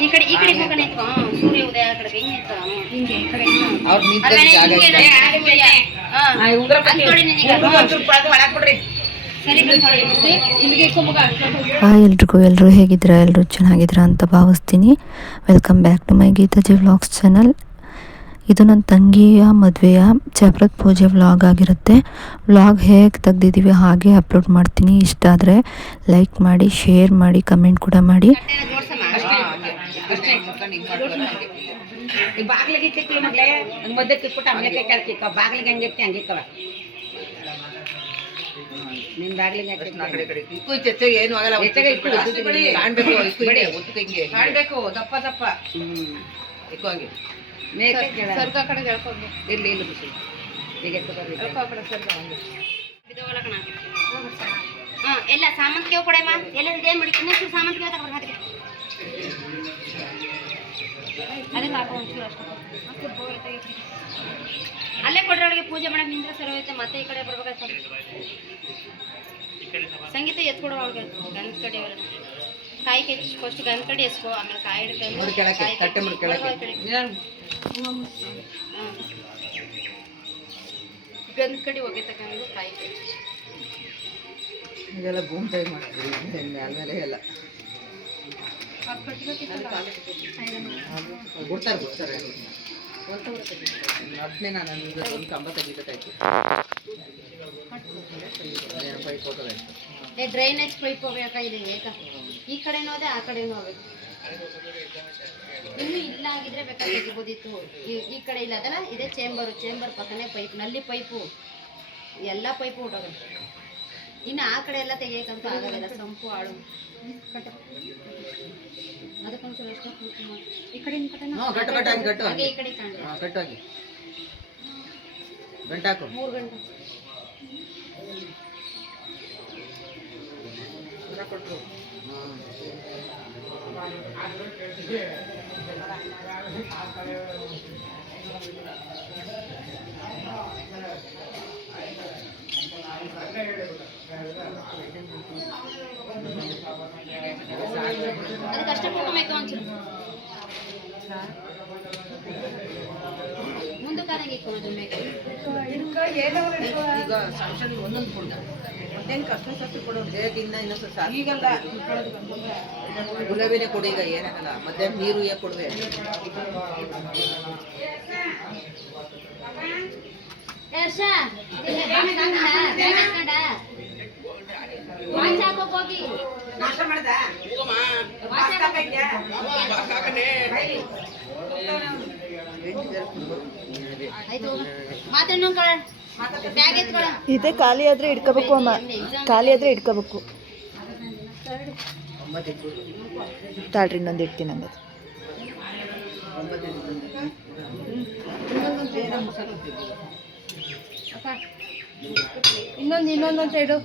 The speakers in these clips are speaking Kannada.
ಈ ಕಡೆ ಹೋಗನೆ ಸೂರ್ಯ ಉದಯ ಆ ಕಡೆ ಹೆಂಗೆ ಇತ್ತು ಹಿಂಗೆ ಈ ಕಡೆ ಅವ್ರು ನಿಂತ ಜಾಗ ಎಲ್ರಿಗೂ ಹೇಗಿದ್ದೀರಾ? ಎಲ್ಲರೂ ಚೆನ್ನಾಗಿದ್ದೀರಾ ಅಂತ ಭಾವಿಸ್ತೀನಿ. Welcome back to my ಗೀತಾಜಿ vlogs channel. ಇದು ನನ್ನ ತಂಗಿಯ ಮದುವೆಯ ಚಪ್ರದ ಪೂಜೆ ವ್ಲಾಗ್ ಆಗಿರುತ್ತೆ. ವ್ಲಾಗ್ ಹೇಗೆ ತೆಗ್ದಿದ್ದೀವಿ ಹಾಗೆ ಅಪ್ಲೋಡ್ ಮಾಡ್ತೀನಿ. ಇಷ್ಟ ಆದರೆ ಲೈಕ್ ಮಾಡಿ, ಶೇರ್ ಮಾಡಿ, ಕಮೆಂಟ್ ಕೂಡ ಮಾಡಿ. ಬಾಗಿಲಿಗೆ ಇಟ್ಟಿತ್ತು ಮಗಳೇ ಮದ್ದೆ ಕಿಟ್ಬಿಟ್ಟು ಆಮೇಲೆ ಕೇಳ್ತಿಕ್ಕ ಬಾಗಿಲಿಗೆ ಹಂಗಿರ್ತಿ ಹಂಗಿಕ್ಕವ ನಿನ್ ಬಾಗಿಲಿಗೆ ಏನು ಆಗಲ್ಲ. ಮಾಡ್ಬೇಕು ದಪ್ಪ ದಪ್ಪ ಹಂಗೆ ಸರ್ಗ ಕಡೆ ಹೇಳ್ಕೊಂಡು ಇರ್ಲಿ ಇಲ್ಲ ಖುಷಿ ಈಗ ಎಲ್ಲ ಸಾಮಂತಿಗೆ ಕೊಡಮ್ಮ ಎಲ್ಲ ಇದೇನು ಮಾಡಿ ಇನ್ನೊಂದು ಸಾಮಂತಿಗೆ ತಗೊಂಡು ಅದಕ್ಕೆ ಅದಕ್ಕೆ ಹಾಕೋ ಒಂಚೂರು ಅಷ್ಟು ಅಲ್ಲೇ ಕೊಡ್ರೆ ಅವಳಿಗೆ ಪೂಜೆ ಮಾಡಕ್ಕೆ ನಿಂತ್ರೆ ಸರಿ ಹೋಯ್ತೆ. ಮತ್ತೆ ಈ ಕಡೆ ಬರ್ಬೇಕಾಯ್ತು. ಸಂಗೀತ ಎತ್ಕೊಡೋ ಅವಳಿಗೆ ಗಂಧ ಕಡೆ ಅವರ ಕಾಯಿ ಕೆಚ್ಚಿ ಫಸ್ಟ್ ಗಂಧ ಕಡೆ ಎಸ್ಕೋ, ಆಮೇಲೆ ಕಾಯಿ ಹಿಡ್ಕೊಂಡು ಗಂಧ ಕಡೆ ಹೋಗಿ ತಗೊಂಡು ಕಾಯಿ ಕೆಚ್ಚಿ ಇದೆಲ್ಲ ಗುಂಪಾಗಿ ಮಾಡ್ತೀವಿ ಆಮೇಲೆ ಎಲ್ಲ ಬಿಡ್ತಾರೆ ಅದನ್ನೇ ನಾನು ಒಂದು ಕಂಬ ತೆಗಿಬೇಕಾಯ್ತು. Drainage pipe ಹೋಗ್ಬೇಕಾಗಿದೆ. ಏಕ ಈ ಕಡೆನೂ ಅದೇ ಆ ಕಡೆನೂ ಹೋಗ್ಬೇಕು. ಇನ್ನೂ ಇಲ್ಲ ಆಗಿದ್ರೆ ಬೇಕಾದ್ರೆ ತೆಗಿಬೋದಿತ್ತು. ಈ ಕಡೆ ಇಲ್ಲ ಅದಲ್ಲ, ಇದೇ ಚೇಂಬರ್ ಪಕ್ಕನೇ ಪೈಪ್, ನಲ್ಲಿ ಪೈಪು ಎಲ್ಲ ಪೈಪು ಹೊಟ್ಟೋಗ. ಇನ್ನು ಆ ಕಡೆ ಎಲ್ಲ ತೆಗಿಯಕ್ಕಂತೂ ಆಗೋದಿಲ್ಲ, ಸಂಪು ಆಳು ಅದಕ್ಕೊಂಚೂರು ಎಷ್ಟು ಈ ಕಡೆ ಈ ಕಡೆ ಕಟ್ಟಾಗಿ ಗಂಟಾಕು 3 ಗಂಟೆ ಕೊಟ್ಟರು. ಅದು ಕಷ್ಟ ಹೋಗಬೇಕು ಒಂಚೂರು ಮುಂದಕ್ಕಾದಂಗೆ ಈಗ ಸಂಶನ್ ಒಂದೊಂದು ಕೊಡು ಮತ್ತೇನು ಕಷ್ಟ ಸತ್ತು ಕೊಡೋದು ದೇಹದಿಂದ ಇನ್ನೊಂದು ಸಾಕು. ಈಗಲ್ಲ ಗುಲಾಬಿನೇ ಕೊಡು, ಈಗ ಏನಾಗಲ್ಲ. ಮಧ್ಯಾಹ್ನ ನೀರು ಯಾಕೆ ಕೊಡುವೆ? ಇದೇ ಖಾಲಿ ಆದ್ರೆ ಇಟ್ಕೋಬೇಕು ಅಮ್ಮ, ಖಾಲಿ ಆದ್ರೆ ಇಟ್ಕೋಬೇಕು. ತಾಳ್ರಿ ಇನ್ನೊಂದು ಇಡ್ತೀನಿ ಹಂಗದು. ಇನ್ನೊಂದು ಸೈಡು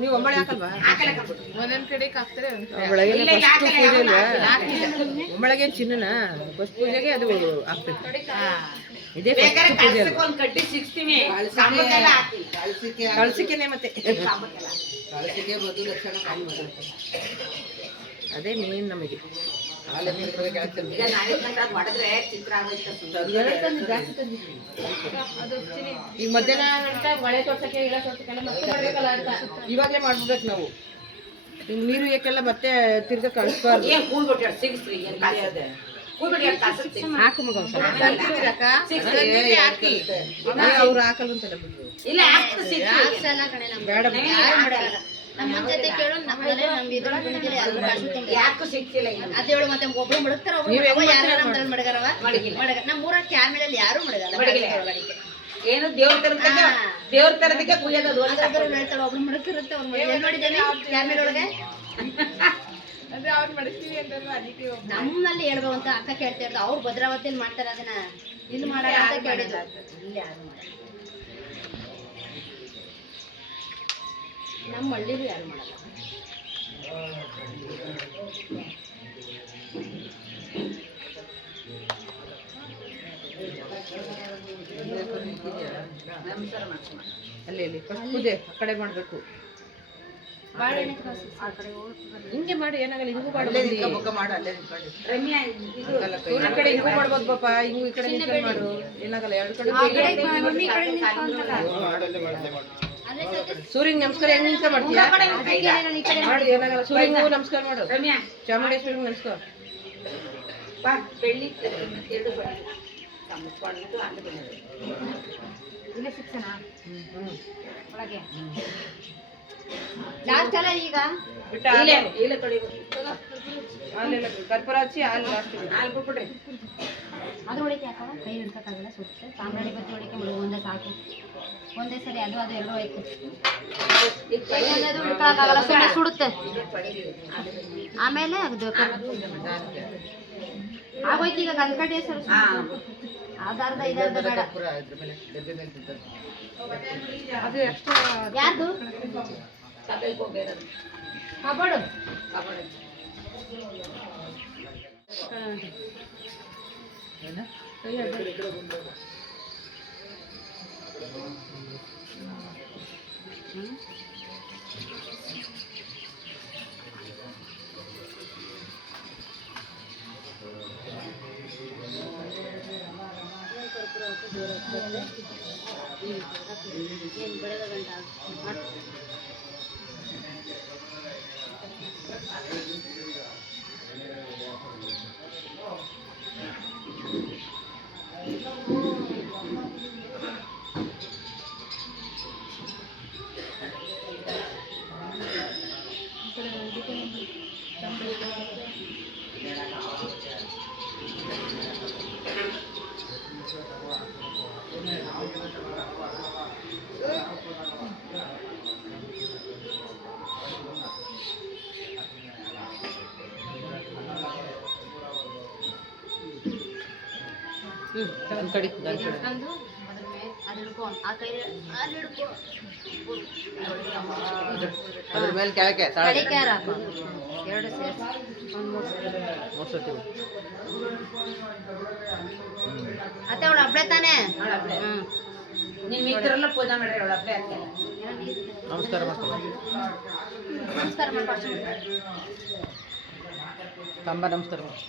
ನೀವು ಒಂಬಳೆ ಹಾಕಲ್ವಾ? ಒಂದೊಂದ್ ಕಡೆ ಹಾಕ್ತಾರೆ. ಒಂಬಳೆಗೇನು ಚಿನ್ನನ ಫಸ್ಟ್ ಪೂಜೆಗೆ ಅದು ಹಾಕ್ಬೇಕು. ಇದೇ ಕಳ್ಸಿಕೆನೆ ಮತ್ತೆ ಅದೇ ಮೇನ್ ನಮಗೆ. ಈಗ ಮಧ್ಯಾಹ್ನ ಮಳೆ ತೋರ್ಸಕ್ಕೆ ಇಲ್ಲ ಇವಾಗಲೇ ಮಾಡ್ಬಿಡ್ಬೇಕು ನಾವು. ಈಗ ನೀರು ಯಾಕೆಲ್ಲ ಮತ್ತೆ ತಿರ್ಗಾ ಕಳಿಸ್ಬಾರ್ದು. ಹಾಕು ಮಗ ಅವ್ರು ಹಾಕಲ್ಲ ಅಂತಲ್ಲ ಬೇಡ. ನಮ್ಮ ಜೊತೆ ಕೇಳು, ನಮ್ಮಲ್ಲೇ ಯಾಕೂ ಸಿಕ್ತಿಲ್ಲ. ಅದೇಳು ಮತ್ತೆ ಒಬ್ರು ಮಡಗ್ತಾರ, ಮಡಗರವ ನಮ್ಮ ಊರ ಕ್ಯಾಮೆರಲ್ಲಿ ಯಾರು ಮಡಗಲ್ಲ. ಏನು ದೇವ್ರ ತರದಕ್ಕೆ ಕುಯ್ಯೋದು ಹೇಳ್ತಾಳೆ. ಒಬ್ರು ಮಡಕಿರುತ್ತೆ, ಅವ್ರು ಮಾಡಿದ್ದೇನೆ ಕ್ಯಾಮೆರ ಒಳಗೆ ನಮ್ಮಲ್ಲಿ ಹೇಳ್ಬೇಕು ಅಂತ ಅಕ್ಕ ಕೇಳ್ತಾ ಇರ್ತಾರೆ. ಅವ್ರು ಭದ್ರಾವತಿಯಲ್ಲಿ ಮಾಡ್ತಾರೆ ಅದನ್ನ, ಇಲ್ಲಿ ಮಾಡಲ್ಲ ಅಂತ ಕೇಳಿದ್ರು. ಇಲ್ಲಿ ಯಾರು ಮಾಡಲ್ಲ, ನಮ್ಮ ಹಳ್ಳಿಗೂ ಯಾರು ಮಾಡಲ್ಲ. ಅಲ್ಲಿ ಫಸ್ಟ್ ಪೂಜೆ ಆ ಕಡೆ ಮಾಡಬೇಕು. ಹಿಂಗೆ ಮಾಡಿ ಏನಾಗಲ್ಲ, ಹಿಂಗೂ ಮಾಡ್ಬೋದು. ಸೂರ್ಯನ ಕಡೆ ಹಿಂಗೂ ಮಾಡ್ಬೋದು ಪಾಪ, ಹಿಂಗೂ ಈ ಕಡೆ ನಿಂತ್ಕೊಂಡು ಮಾಡು, ಏನಾಗಲ್ಲ. ಎರಡು ಕಡೆ ಸೂರ್ಯಂಗೆ ನಮಸ್ಕಾರ ಹೆಂಗ್ ನಿಂತ್ಕೊಂಡು ಮಾಡ್ತೀಯಾ? ಮಾಡಿ ಏನಾಗಲ್ಲ. ಸೂರ್ಯಂಗೂ ನಮಸ್ಕಾರ ಮಾಡು, ಚಾಮುಂಡೇಶ್ವರಿಗೆ ನಮಸ್ಕಾರ. ಲಾಸ್ಟ್ ಅಲ್ಲ ಈಗ ಕರ್ಪೂರ ಹಚ್ಚಿ ಹಾಲು ಬಿಟ್ಬಿಡ್ರಿ. ಅದು ಹೊಡಿಕೆ ಹಾಕವ, ಕೈ ಹಿಡ್ಕೊಕ್ಕಾಗಲ್ಲ, ಸುತ್ತೆ ಸಾಂಬ್ರಾಣಿ ಬತ್ತಿ ಹೊಡಿಕೆ ಮಾಡಿ ಒಂದೇ ಸಾಕು. ಒಂದೇ ಸರಿ ಅದು ಎರಡು ಆಯ್ತು. ಅದು ಹಿಡ್ಕೊಳಕ್ಕಾಗಲ್ಲ, ಸುಮ್ಮನೆ ಸುಡುತ್ತೆ. ಆಮೇಲೆ ಅದು ಆಗೋಯ್ತು. ಈಗ ಕಲ್ಕಡ್ಡಿ ಹೆಸರು ಅದಾರ್ಧ ಇದರ್ಧ ಬೇಡ. ಅದು ಎಕ್ಸ್ಟ್ರಾ ಯಾರ್ದು ಕಬಾಡು ಏನು ಬೆಳೆದ ಗಂಟ ಹಿಡ್ಕೊಂಡು ಅದ್ರ ಮೇಲೆ ಅದು ಹಿಡ್ಕೊ, ಆ ಕೈ ಅಲ್ಲಿ ಹಿಡ್ಕೊ, ಅದ್ರ ಮೇಲೆ ಕೆಳಗೆ ಕಡೆ ಕ್ಯಾರ ಹಾಕೋ, ಎರಡು ಸೇರಿಸಿ ಒಂದು ಮೂರು ಸತಿ. ಅತ್ತೆ ಅವಳು ಹಬ್ಬಳೆ ತಾನೇ? ನಿಮ್ಮ ಇದ್ರೆಲ್ಲ ಪೂಜೆ ಮಾಡ್ರಿ, ಅವಳ ಹಬ್ಬಳೆ ಆಗ್ತಲ್ಲ. ನಮಸ್ಕಾರ ಮಾಡ್ಕೊಳ್ಳಿ. ನಮಸ್ಕಾರ ಮಾಡ್ಕೊಳ್ಳಿ. ಕಂಬ ನಮಸ್ಕಾರ ಮಾಡಿ.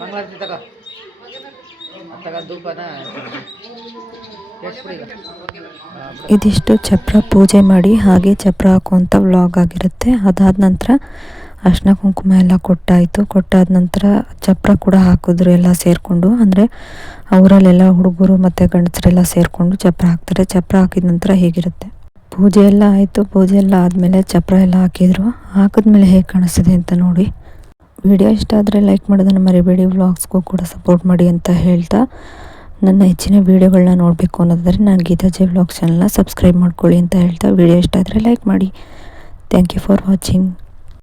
ಮಂಗಳಾರತಿ ತಗ ಧೂಪನ ಇದಿಷ್ಟು ಚಪ್ರ ಪೂಜೆ ಮಾಡಿ ಹಾಗೆ ಚಪ್ರ ಹಾಕುವಂಥ ವ್ಲಾಗ್ ಆಗಿರುತ್ತೆ. ಅದಾದ ನಂತರ ಅರ್ಶಿನ ಕುಂಕುಮ ಎಲ್ಲ ಕೊಟ್ಟಾದ ನಂತರ ಚಪ್ರ ಕೂಡ ಹಾಕಿದ್ರು ಎಲ್ಲ ಸೇರಿಕೊಂಡು. ಅಂದರೆ ಅವರಲ್ಲೆಲ್ಲ ಹುಡುಗರು ಮತ್ತು ಗಂಡಸರೆಲ್ಲ ಸೇರಿಕೊಂಡು ಚಪ್ರ ಹಾಕ್ತಾರೆ. ಚಪ್ರ ಹಾಕಿದ ನಂತರ ಹೀಗಿರುತ್ತೆ. ಪೂಜೆ ಎಲ್ಲ ಆಯಿತು. ಪೂಜೆ ಎಲ್ಲ ಆದಮೇಲೆ ಚಪ್ರ ಎಲ್ಲ ಹಾಕಿದ್ಮೇಲೆ ಹೇಗೆ ಕಾಣಿಸ್ತಿದೆ ಅಂತ ನೋಡಿ. ವಿಡಿಯೋ ಇಷ್ಟ ಆದರೆ ಲೈಕ್ ಮಾಡೋದನ್ನು ಮರಿಬೇಡಿ. ವ್ಲಾಗ್ಸ್ಗೂ ಕೂಡ ಸಪೋರ್ಟ್ ಮಾಡಿ ಅಂತ ಹೇಳ್ತಾ, ನನ್ನ ಹೆಚ್ಚಿನ ವೀಡಿಯೋಗಳನ್ನ ನೋಡಬೇಕು ಅನ್ನೋದಾದರೆ ನಾನು ಗೀತಾ ಜೆ ವ್ಲಾಗ್ ಚಾನಲ್ನ ಸಬ್ಸ್ಕ್ರೈಬ್ ಮಾಡ್ಕೊಳ್ಳಿ ಅಂತ ಹೇಳ್ತಾ, ವಿಡಿಯೋ ಇಷ್ಟ ಆದರೆ ಲೈಕ್ ಮಾಡಿ. Thank you for watching.